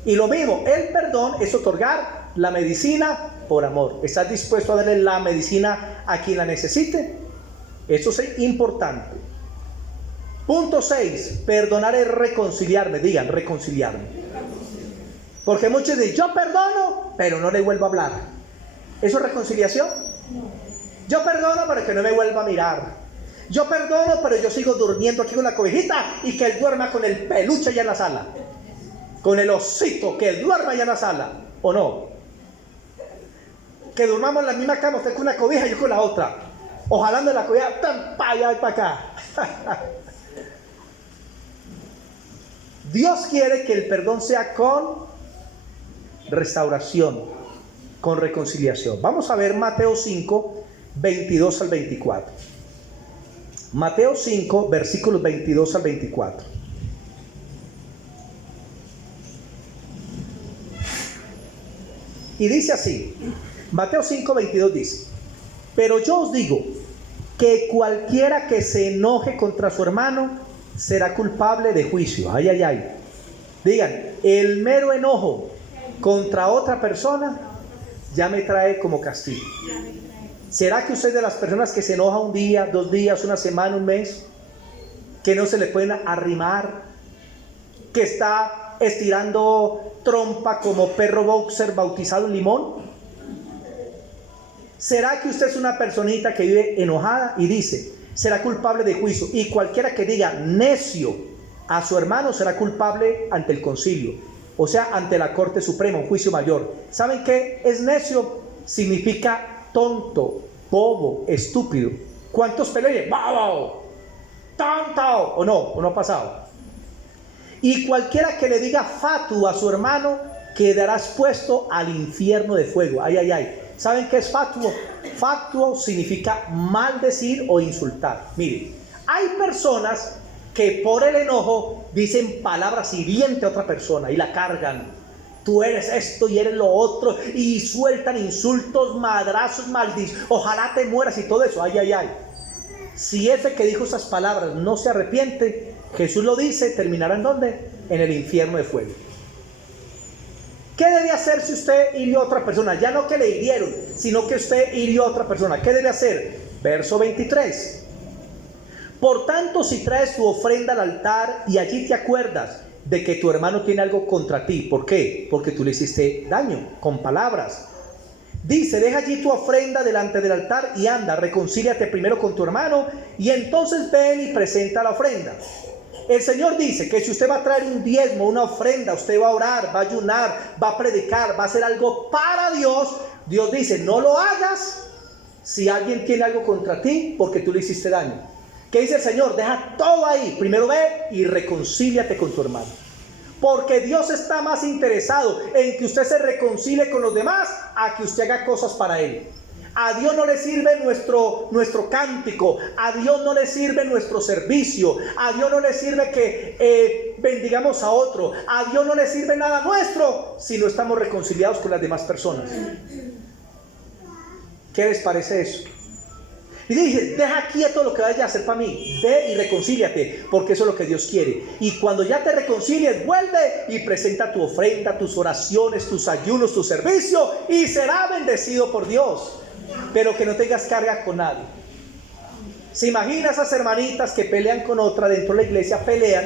Y lo mismo, el perdón es otorgar la medicina por amor. ¿Estás dispuesto a darle la medicina a quien la necesite? Eso es importante. Punto 6. Perdonar es reconciliarme. Digan, reconciliarme. Porque muchos dicen, yo perdono, pero no le vuelvo a hablar. ¿Eso es reconciliación? Yo perdono, pero que no me vuelva a mirar. Yo perdono, pero yo sigo durmiendo aquí con la cobijita y que él duerma con el peluche allá en la sala. Con el osito, que él duerma allá en la sala. ¿O no? Que durmamos en la misma cama, usted con una cobija y yo con la otra. Ojalá de la cobija, tan para allá y para acá. Dios quiere que el perdón sea con restauración, con reconciliación. Vamos a ver Mateo 5, 22 al 24. Mateo 5, versículos 22 al 24. Y dice así, Mateo 5, 22 dice, pero yo os digo que cualquiera que se enoje contra su hermano será culpable de juicio. Ay, ay, ay. Digan, el mero enojo contra otra persona ya me trae como castigo. ¿Será que usted es de las personas que se enoja un día, 2 días, una semana, un mes? Que no se le pueden arrimar, que está estirando trompa como perro boxer bautizado en limón. ¿Será que usted es una personita que vive enojada y dice, será culpable de juicio? Y cualquiera que diga necio a su hermano será culpable ante el concilio, o sea, ante la Corte Suprema, un juicio mayor. ¿Saben qué es necio? Significa tonto, bobo, estúpido. ¿Cuántos pelean? ¡Bobo! ¡Tonto! ¿O no? ¿O no ha pasado? Y cualquiera que le diga fatuo a su hermano quedarás puesto al infierno de fuego. Ay, ay, ay. ¿Saben qué es fatuo? Fatuo significa maldecir o insultar. Miren, hay personas que por el enojo dicen palabras hirientes a otra persona y la cargan. Tú eres esto y eres lo otro, y sueltan insultos, madrazos, maldiciones, ojalá te mueras y todo eso. Ay, ay, ay. Si ese que dijo esas palabras no se arrepiente, Jesús lo dice, terminará ¿en dónde? En el infierno de fuego. ¿Qué debe hacer si usted hirió a otra persona? Ya no que le hirieron, sino que usted hirió a otra persona. ¿Qué debe hacer? Verso 23. Por tanto, si traes tu ofrenda al altar y allí te acuerdas de que tu hermano tiene algo contra ti. ¿Por qué? Porque tú le hiciste daño con palabras. Dice, deja allí tu ofrenda delante del altar y anda, reconcíliate primero con tu hermano y entonces ven y presenta la ofrenda. El Señor dice que si usted va a traer un diezmo, una ofrenda, usted va a orar, va a ayunar, va a predicar, va a hacer algo para Dios. Dios dice, no lo hagas si alguien tiene algo contra ti porque tú le hiciste daño. ¿Qué dice el Señor? Deja todo ahí. Primero ve y reconcíliate con tu hermano. Porque Dios está más interesado en que usted se reconcilie con los demás a que usted haga cosas para Él. A Dios no le sirve nuestro cántico. A Dios no le sirve nuestro servicio. A Dios no le sirve que bendigamos a otro. A Dios no le sirve nada nuestro si no estamos reconciliados con las demás personas. ¿Qué les parece eso? Y dice, deja quieto lo que vayas a hacer para mí. Ve y reconcíliate, porque eso es lo que Dios quiere. Y cuando ya te reconcilies, vuelve y presenta tu ofrenda, tus oraciones, tus ayunos, tu servicio, y será bendecido por Dios. Pero que no tengas carga con nadie. ¿Se imagina esas hermanitas que pelean con otra dentro de la iglesia? Pelean,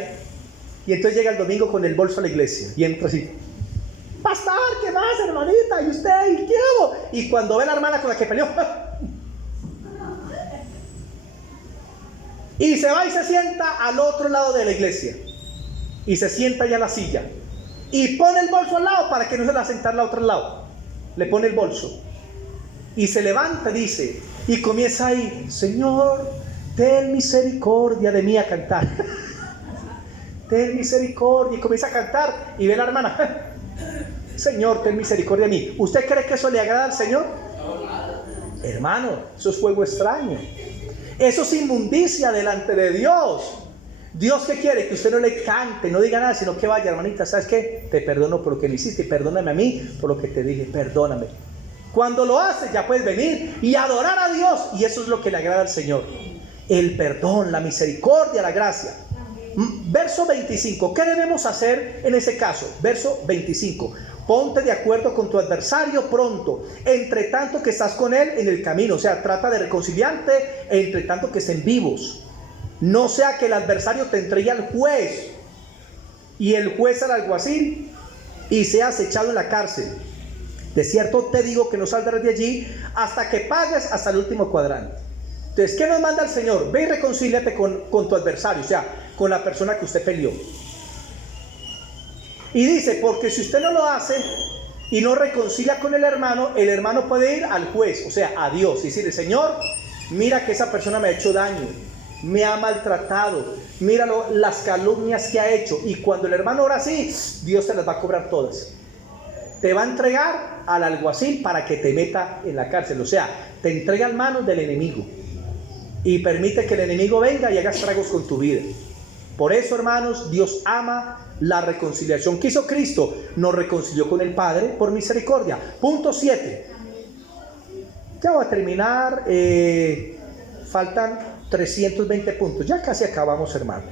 y entonces llega el domingo con el bolso a la iglesia, y entra así: pastor, ¿qué más, hermanita? ¿Y usted? ¿Y qué hago? Y cuando ve a la hermana con la que peleó, y se va y se sienta al otro lado de la iglesia, y se sienta ya en la silla, y pone el bolso al lado para que no se la sentar al otro lado. Le pone el bolso, y se levanta, dice, y comienza ahí: Señor, ten misericordia de mí, a cantar. Ten misericordia, y comienza a cantar, y ve a la hermana: Señor, ten misericordia de mí. ¿Usted cree que eso le agrada al Señor? Hermano, eso es fuego extraño. Eso es inmundicia delante de Dios. Dios, ¿qué quiere? Que usted no le cante, no diga nada, sino que vaya: hermanita, ¿sabes qué? Te perdono por lo que me hiciste, perdóname a mí por lo que te dije, perdóname. Cuando lo haces, ya puedes venir y adorar a Dios, y eso es lo que le agrada al Señor: el perdón, la misericordia, la gracia. Verso 25, ¿qué debemos hacer en ese caso? Verso 25: ponte de acuerdo con tu adversario pronto, entre tanto que estás con él en el camino. O sea, trata de reconciliarte entre tanto que estén vivos. No sea que el adversario te entregue al juez y el juez al alguacil y seas echado en la cárcel. De cierto te digo que no saldrás de allí hasta que pagues hasta el último cuadrante. Entonces, ¿qué nos manda el Señor? Ve y reconcíliate con tu adversario, o sea, con la persona que usted peleó. Y dice, porque si usted no lo hace y no reconcilia con el hermano puede ir al juez, o sea, a Dios, y decirle, Señor, mira que esa persona me ha hecho daño, me ha maltratado, míralo, las calumnias que ha hecho. Y cuando el hermano ora así, Dios te las va a cobrar todas. Te va a entregar al alguacil para que te meta en la cárcel, o sea, te entrega en manos del enemigo y permite que el enemigo venga y haga estragos con tu vida. Por eso, hermanos, Dios ama la reconciliación que hizo Cristo. Nos reconcilió con el Padre por misericordia. Punto 7. Ya voy a terminar. Faltan 320 puntos. Ya casi acabamos, hermanos.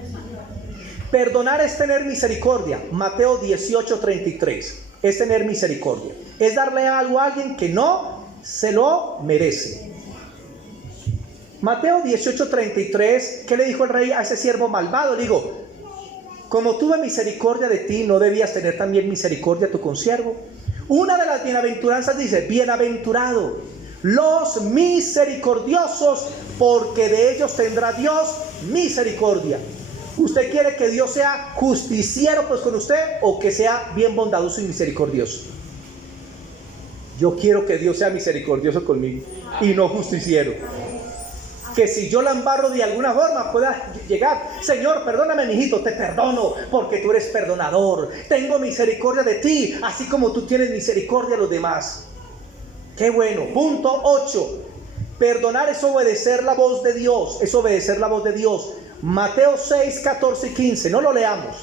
Perdonar es tener misericordia. Mateo 18:33. Es tener misericordia. Es darle algo a alguien que no se lo merece. Mateo 18:33, ¿qué le dijo el rey a ese siervo malvado? Le digo, como tuve misericordia de ti, ¿no debías tener también misericordia a tu consiervo? Una de las bienaventuranzas dice, bienaventurado los misericordiosos, porque de ellos tendrá Dios misericordia. ¿Usted quiere que Dios sea justiciero pues con usted, o que sea bien bondadoso y misericordioso? Yo quiero que Dios sea misericordioso conmigo y no justiciero. Que si yo la embarro de alguna forma pueda llegar, Señor, perdóname, mijito, te perdono porque tú eres perdonador, tengo misericordia de ti, así como tú tienes misericordia de los demás. Qué bueno. Punto 8. Perdonar es obedecer la voz de Dios, es obedecer la voz de Dios. Mateo 6, 14 y 15, no lo leamos.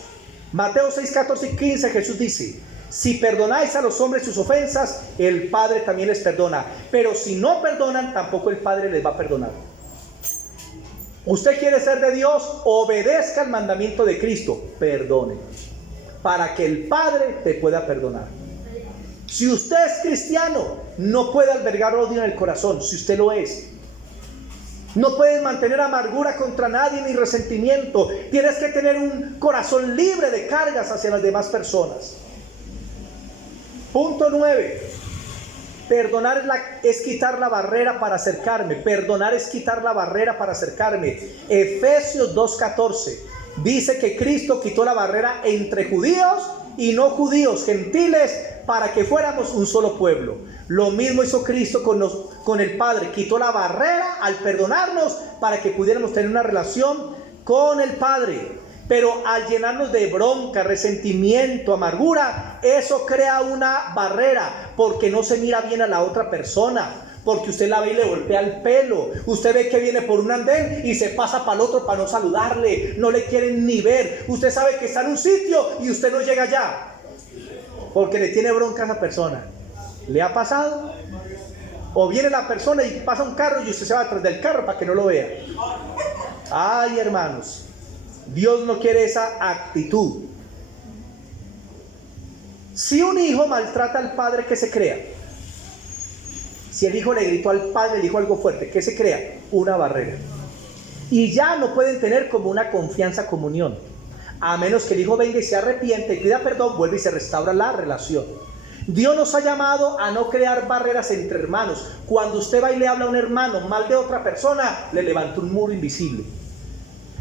Mateo 6, 14 y 15, Jesús dice, si perdonáis a los hombres sus ofensas, el Padre también les perdona, pero si no perdonan, tampoco el Padre les va a perdonar. Usted quiere ser de Dios, obedezca el mandamiento de Cristo, perdone, para que el Padre te pueda perdonar. Si usted es cristiano, no puede albergar odio en el corazón. Si usted lo es, no puedes mantener amargura contra nadie ni resentimiento. Tienes que tener un corazón libre de cargas hacia las demás personas. Punto 9. Perdonar es quitar la barrera para acercarme. Perdonar es quitar la barrera para acercarme. Efesios 2:14 dice que Cristo quitó la barrera entre judíos y no judíos, gentiles, para que fuéramos un solo pueblo. Lo mismo hizo Cristo con el Padre. Quitó la barrera al perdonarnos para que pudiéramos tener una relación con el Padre. Pero al llenarnos de bronca, resentimiento, amargura, eso crea una barrera, porque no se mira bien a la otra persona, porque usted la ve y le golpea el pelo, usted ve que viene por un andén y se pasa para el otro para no saludarle, no le quieren ni ver, usted sabe que está en un sitio y usted no llega allá, porque le tiene bronca a esa persona. ¿Le ha pasado? O viene la persona y pasa un carro y usted se va atrás del carro para que no lo vea. Ay, hermanos, Dios no quiere esa actitud. Si un hijo maltrata al padre, ¿qué se crea? Si el hijo le gritó al padre, le dijo algo fuerte, ¿qué se crea? Una barrera. Y ya no pueden tener como una confianza, comunión. A menos que el hijo venga y se arrepiente y pida perdón, vuelve y se restaura la relación. Dios nos ha llamado a no crear barreras entre hermanos. Cuando usted va y le habla a un hermano mal de otra persona, le levanta un muro invisible.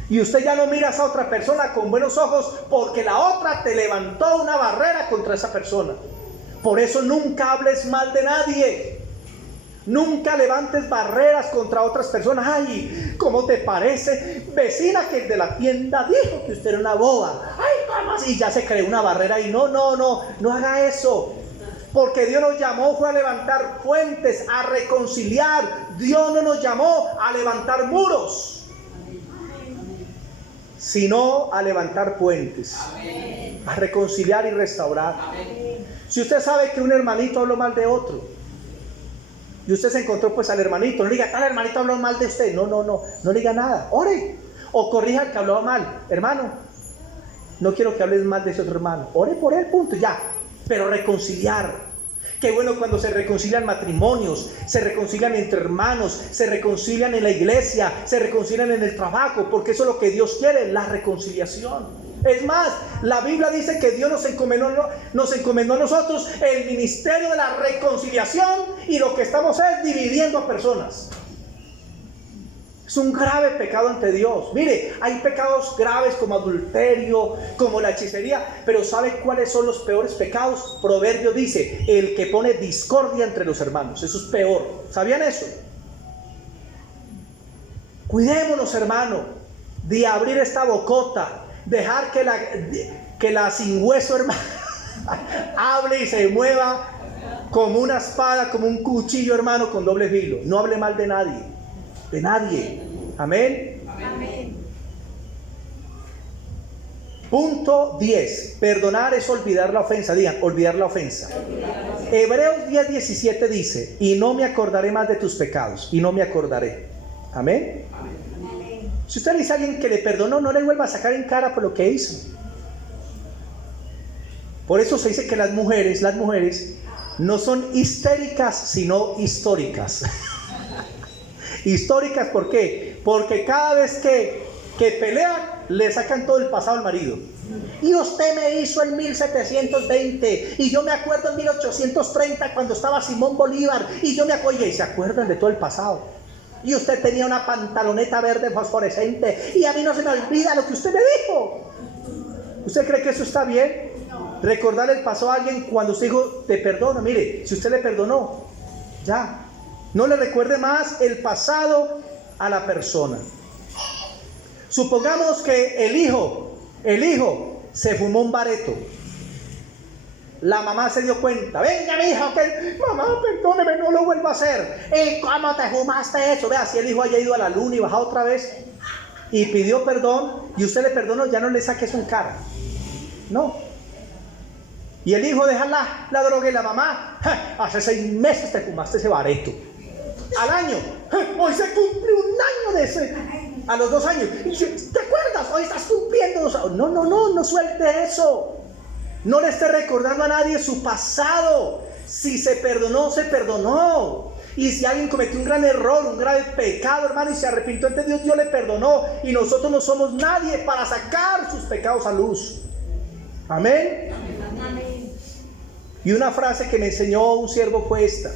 Y usted ya no mira a esa otra persona con buenos ojos, porque la otra te levantó una barrera contra esa persona. Por eso nunca hables mal de nadie. Nunca levantes barreras contra otras personas. Ay, ¿cómo te parece? Vecina, que el de la tienda dijo que usted era una boba. Ay, ¿cómo así? Y ya se creó una barrera y no haga eso. Porque Dios nos llamó fue a levantar puentes, a reconciliar. Dios no nos llamó a levantar muros, sino a levantar puentes, a reconciliar y restaurar. Si usted sabe que un hermanito habló mal de otro y usted se encontró pues al hermanito, no le diga, tal hermanito habló mal de usted, no le diga nada, ore, o corrija al que hablaba mal. Hermano, no quiero que hables mal de ese otro hermano, ore por él, punto, ya. Pero reconciliar. Qué bueno cuando se reconcilian matrimonios, se reconcilian entre hermanos, se reconcilian en la iglesia, se reconcilian en el trabajo, porque eso es lo que Dios quiere, la reconciliación. Es más, la Biblia dice que Dios nos encomendó a nosotros el ministerio de la reconciliación, y lo que estamos es dividiendo a personas. Es un grave pecado ante Dios. Mire, hay pecados graves como adulterio, como la hechicería, pero ¿sabe cuáles son los peores pecados? Proverbio dice, el que pone discordia entre los hermanos. Eso es peor. ¿Sabían eso? Cuidémonos, hermano, de abrir esta bocota, dejar que la sin hueso, hermano, hable y se mueva como una espada, como un cuchillo, hermano, con doble filo. No hable mal de nadie. De nadie. Amén. Amén. Punto 10. Perdonar es olvidar la ofensa. Digan, olvidar la ofensa. Hebreos 10:17 dice, y no me acordaré más de tus pecados. Y no me acordaré. Amén. Amén. Si usted le dice a alguien que le perdonó, no le vuelva a sacar en cara por lo que hizo. Por eso se dice que las mujeres no son histéricas, sino históricas. Históricas, ¿por qué? Porque cada vez que pelean, le sacan todo el pasado al marido. Y usted me hizo en 1720, y yo me acuerdo en 1830 cuando estaba Simón Bolívar, y yo me acuerdo, y se acuerdan de todo el pasado. Y usted tenía una pantaloneta verde fosforescente, y a mí no se me olvida lo que usted me dijo. ¿Usted cree que eso está bien? Recordar el pasado a alguien cuando usted dijo, te perdono. Mire, si usted le perdonó, ya. No le recuerde más el pasado a la persona. Supongamos que el hijo se fumó un bareto. La mamá se dio cuenta. Venga, mi hijo, que mamá, perdóneme, no lo vuelvo a hacer. ¿Y cómo te fumaste eso? Vea, si el hijo haya ido a la luna y bajado otra vez y pidió perdón y usted le perdonó, ya no le saque eso en cara. No. Y el hijo deja la droga, y la mamá, hace 6 meses te fumaste ese bareto. Al año, hoy se cumple un año de ese. A los 2 años, ¿te acuerdas? Hoy estás cumpliendo 2 años. No suelte eso. No le esté recordando a nadie su pasado. Si se perdonó, se perdonó. Y si alguien cometió un gran error, un grave pecado, hermano, y se arrepintió ante Dios, Dios le perdonó. Y nosotros no somos nadie para sacar sus pecados a luz. Amén. Amén. Y una frase que me enseñó un siervo fue esta: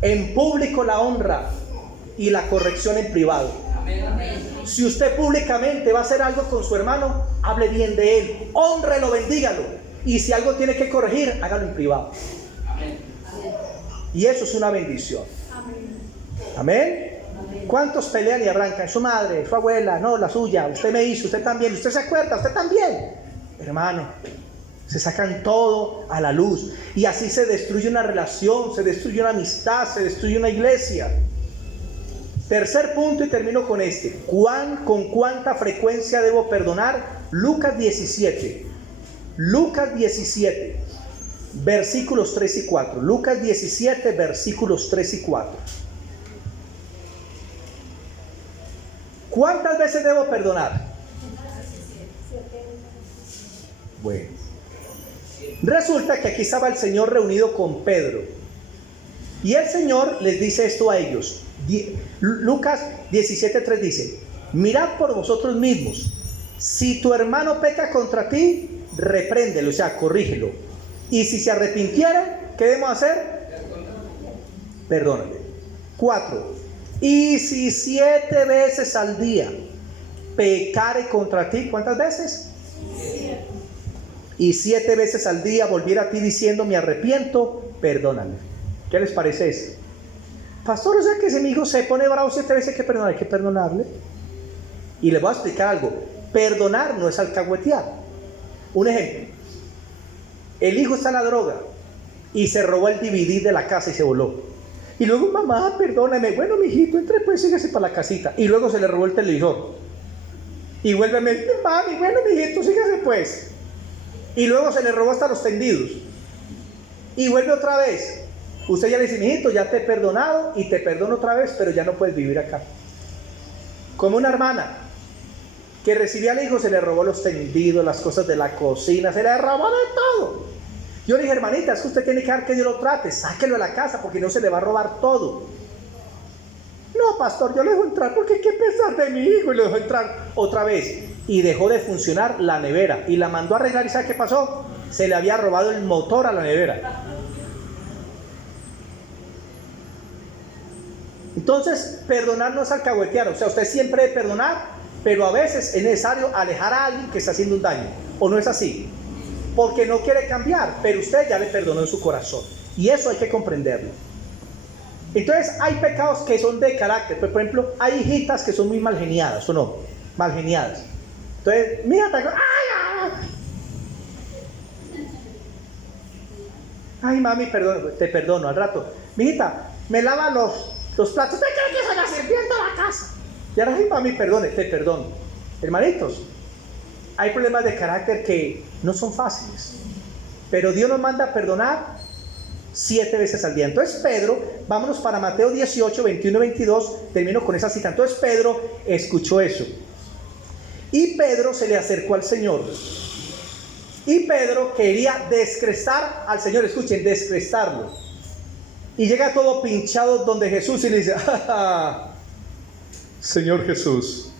en público la honra y la corrección en privado. Si usted públicamente va a hacer algo con su hermano, hable bien de él, hónrelo, bendígalo. Y si algo tiene que corregir, hágalo en privado. Y eso es una bendición. Amén. ¿Cuántos pelean y arrancan? Su madre, su abuela, no, la suya, usted me hizo, usted también, usted se acuerda, usted también. Hermano, se sacan todo a la luz, y así se destruye una relación, se destruye una amistad, se destruye una iglesia. Tercer punto, y termino con este: ¿con cuánta frecuencia debo perdonar? Lucas 17, versículos 3 y 4. Lucas 17, versículos 3 y 4. ¿Cuántas veces debo perdonar? Bueno, resulta que aquí estaba el Señor reunido con Pedro, y el Señor les dice esto a ellos. Lucas 17:3 dice: mirad por vosotros mismos, si tu hermano peca contra ti, repréndelo, o sea, corrígelo, y si se arrepintiera, ¿qué debemos hacer? Perdónale. 4. Y si 7 veces al día pecare contra ti, ¿cuántas veces? 7. Y 7 veces al día volviera a ti diciendo, me arrepiento, perdónale. ¿Qué les parece eso? Pastor, o sea que si mi hijo se pone bravo 7 veces, hay que perdonarle. Y les voy a explicar algo. Perdonar no es alcahuetear. Un ejemplo: el hijo está en la droga y se robó el DVD de la casa y se voló. Y luego, mamá, perdóname. Bueno, mijito, entre pues, síguese para la casita. Y luego se le robó el televisor. Y vuelve a decir, mami, bueno, mijito, síguese pues. Y luego se le robó hasta los tendidos. Y vuelve otra vez. Usted ya le dice, mijito, ya te he perdonado y te perdono otra vez, pero ya no puedes vivir acá. Como una hermana que recibía al hijo, se le robó los tendidos, las cosas de la cocina, se le robó de todo. Yo le dije, hermanita, es que usted tiene que dejar que Dios lo trate, sáquelo de la casa porque no se le va a robar todo. No, pastor, yo le dejo entrar porque hay que pensar de mi hijo, y le dejo entrar otra vez. y dejó de funcionar la nevera y la mandó a arreglar. ¿Y sabe qué pasó? Se le había robado el motor a la nevera. Entonces, perdonar no es alcahuetear. O sea, usted siempre debe perdonar, pero a veces es necesario alejar a alguien que está haciendo un daño. ¿O no es así? Porque no quiere cambiar, pero usted ya le perdonó en su corazón. Y eso hay que comprenderlo. Entonces, hay pecados que son de carácter. Por ejemplo, hay hijitas que son muy mal geniadas, ¿o no? Mal geniadas. Entonces, mira, ay, mami, perdón, te perdono al rato. Mijita, me lava los platos. ¿Usted cree que soy la sirvienta de la casa? Y ahora, ay, mami, perdone, te perdono. Hermanitos, hay problemas de carácter que no son fáciles, pero Dios nos manda a perdonar 7 veces al día. Entonces Pedro, vámonos para Mateo 18, 21 y 22, termino con esa cita. Entonces Pedro escuchó eso. Y Pedro se le acercó al Señor. Y Pedro quería descrestar al Señor, escuchen, descrestarlo. Y llega todo pinchado donde Jesús y le dice, Señor Jesús,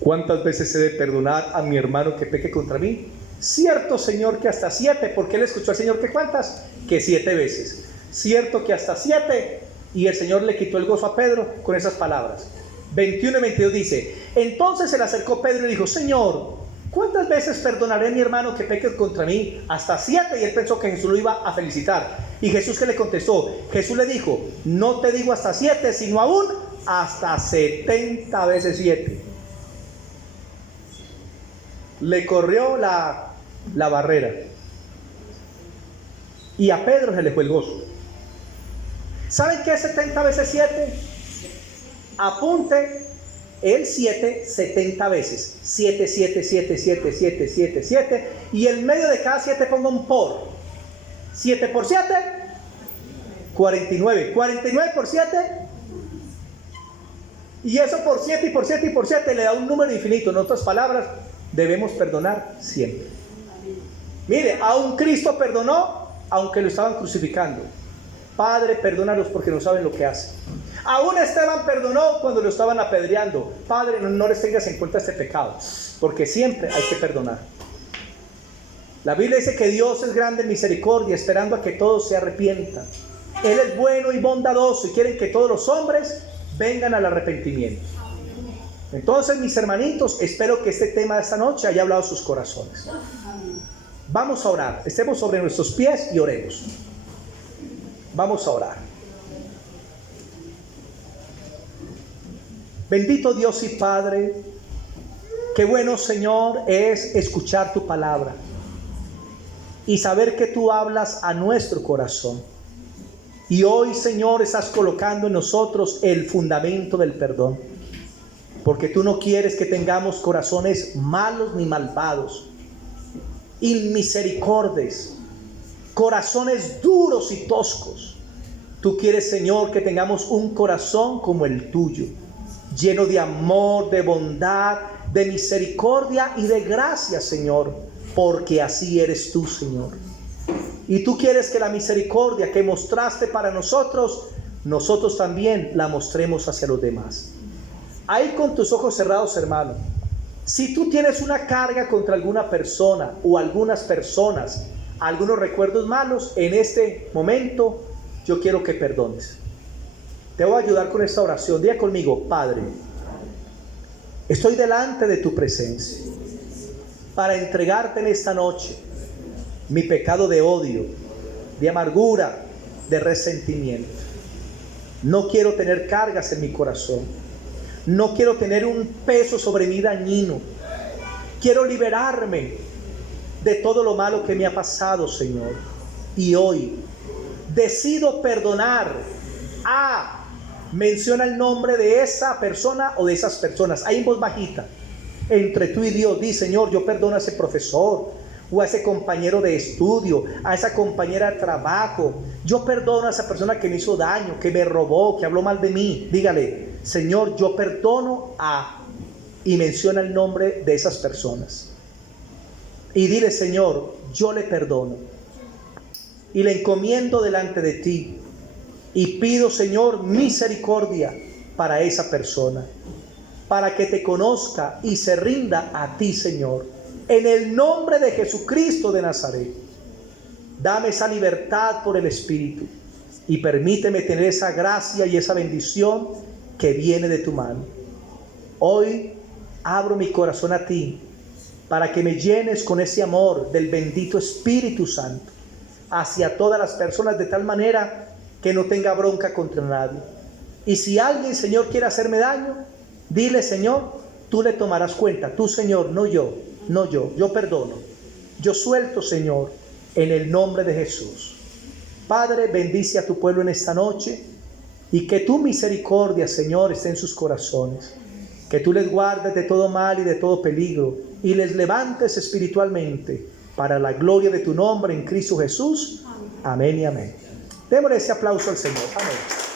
¿cuántas veces he de perdonar a mi hermano que peque contra mí? Cierto, Señor, que hasta 7. Porque él escuchó al Señor que ¿cuántas? Que 7 veces. Cierto que hasta 7. Y el Señor le quitó el gozo a Pedro con esas palabras. 21 y 22 dice, entonces se le acercó Pedro y dijo, Señor, ¿cuántas veces perdonaré a mi hermano que peque contra mí? Hasta 7. Y él pensó que Jesús lo iba a felicitar. Y Jesús, ¿qué le contestó? Jesús le dijo, no te digo hasta 7, sino aún hasta 70 veces 7. Le corrió la barrera. Y a Pedro se le fue el gozo. ¿Saben qué es 70 veces 7? Apunte el 7, 70 veces. 7, 7, 7, 7, 7, 7, 7. Y en medio de cada 7 ponga un por. 7 por 7, 49. 49 por 7. Y eso por 7 y por 7 y por 7 le da un número infinito. En otras palabras, debemos perdonar siempre. Mire, aún Cristo perdonó, aunque lo estaban crucificando. Padre, perdónalos porque no saben lo que hacen. Aún Esteban perdonó cuando lo estaban apedreando. Padre, no les tengas en cuenta este pecado, porque siempre hay que perdonar. La Biblia dice que Dios es grande en misericordia, esperando a que todos se arrepientan. Él es bueno y bondadoso y quiere que todos los hombres vengan al arrepentimiento. Entonces, mis hermanitos, espero que este tema de esta noche haya hablado a sus corazones. Vamos a orar. Estemos sobre nuestros pies y oremos. Vamos a orar. Bendito Dios y Padre, qué bueno, Señor, es escuchar tu palabra y saber que tú hablas a nuestro corazón. Y hoy, Señor, estás colocando en nosotros el fundamento del perdón, porque tú no quieres que tengamos corazones malos ni malvados, inmisericordias, corazones duros y toscos. Tú quieres, Señor, que tengamos un corazón como el tuyo, lleno de amor, de bondad, de misericordia y de gracia, Señor, porque así eres tú, Señor. Y tú quieres que la misericordia que mostraste para nosotros, nosotros también la mostremos hacia los demás. Ahí con tus ojos cerrados, hermano, si tú tienes una carga contra alguna persona o algunas personas, algunos recuerdos malos, en este momento yo quiero que perdones. Te voy a ayudar con esta oración. Diga conmigo: Padre, estoy delante de tu presencia para entregarte en esta noche mi pecado de odio, de amargura, de resentimiento. No quiero tener cargas en mi corazón. No quiero tener un peso sobre mí dañino. Quiero liberarme de todo lo malo que me ha pasado, Señor. Y hoy decido perdonar menciona el nombre de esa persona o de esas personas, ahí en voz bajita, entre tú y Dios. Di: Señor, yo perdono a ese profesor, o a ese compañero de estudio, a esa compañera de trabajo. Yo perdono a esa persona que me hizo daño, que me robó, que habló mal de mí. Dígale: Señor, yo perdono y menciona el nombre de esas personas. Y dile: Señor, yo le perdono y le encomiendo delante de ti. Y pido, Señor, misericordia para esa persona. para que te conozca y se rinda a ti, Señor. En el nombre de Jesucristo de Nazaret, dame esa libertad por el Espíritu y permíteme tener esa gracia y esa bendición que viene de tu mano. Hoy abro mi corazón a ti para que me llenes con ese amor del bendito Espíritu Santo hacia todas las personas, de tal manera que no tenga bronca contra nadie. Y si alguien, Señor, quiere hacerme daño, dile: Señor, tú le tomarás cuenta. Tú, Señor, no yo, yo perdono. Yo suelto, Señor, en el nombre de Jesús. Padre, bendice a tu pueblo en esta noche y que tu misericordia, Señor, esté en sus corazones. Que tú les guardes de todo mal y de todo peligro y les levantes espiritualmente para la gloria de tu nombre en Cristo Jesús. Amén y amén. Démosle ese aplauso al Señor. Amén.